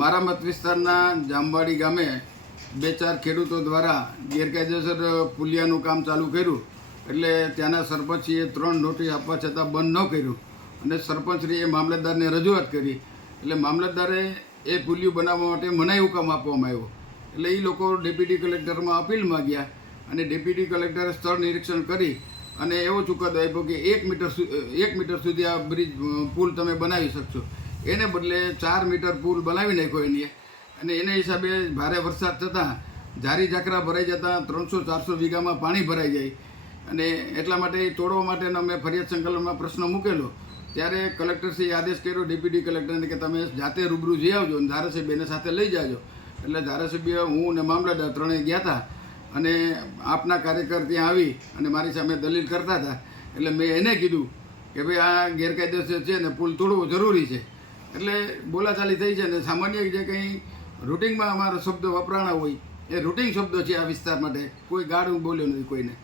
મારા મત વિસ્તારના જામવાડી ગામે 2-4 ખેડૂતો દ્વારા ગેરકાયદેસર પુલિયાનું કામ ચાલુ કર્યું. એટલે ત્યાંના સરપંચીએ 3 નોટિસ આપવા છતાં બંધ ન કર્યું અને સરપંચશ્રીએ મામલતદારને રજૂઆત કરી. એટલે મામલતદારે એ પુલિયું બનાવવા માટે મનાઈ હુકમ આપવામાં આવ્યો. એટલે એ લોકો ડેપ્યુટી કલેક્ટરમાં અપીલમાં ગયા અને ડેપ્યુટી કલેક્ટરે સ્થળ નિરીક્ષણ કરી અને એવો ચુકાદો આપ્યો કે 1 મીટર સુધી આ પુલ તમે બનાવી શકશો. એને બદલે 4 મીટર પુલ બનાવી નાખ્યો એની. અને એને હિસાબે ભારે વરસાદ થતાં ઝારી ઝાકરા ભરાઈ જતાં 300-400 વીઘામાં પાણી ભરાઈ જાય. અને એટલા માટે એ તોડવા માટેનો મેં ફરિયાદ સંકલનમાં પ્રશ્ન મૂકેલો. ત્યારે કલેક્ટરશ્રીએ આદેશ કર્યો ડેપ્યુટી કલેક્ટરને કે તમે જાતે રૂબરૂ જઈ આવજો અને ધારાસભ્યને સાથે લઈ જાજો. એટલે ધારાસભ્ય, હું અને મામલતદાર ત્રણેય ગયા હતા અને આપના કાર્યકર ત્યાં આવી અને મારી સામે દલીલ કરતા હતા. એટલે મેં એને કીધું કે ભાઈ આ ગેરકાયદેસર છે ને પુલ તોડવો જરૂરી છે. એટલે બોલાચાલી થઈ છે ને સામાન્ય જે કંઈ રૂટિનમાં અમારો શબ્દ વપરાણા હોય એ રૂટિન શબ્દો છે આ વિસ્તાર માટે. કોઈ ગાળું બોલ્યો નથી કોઈને.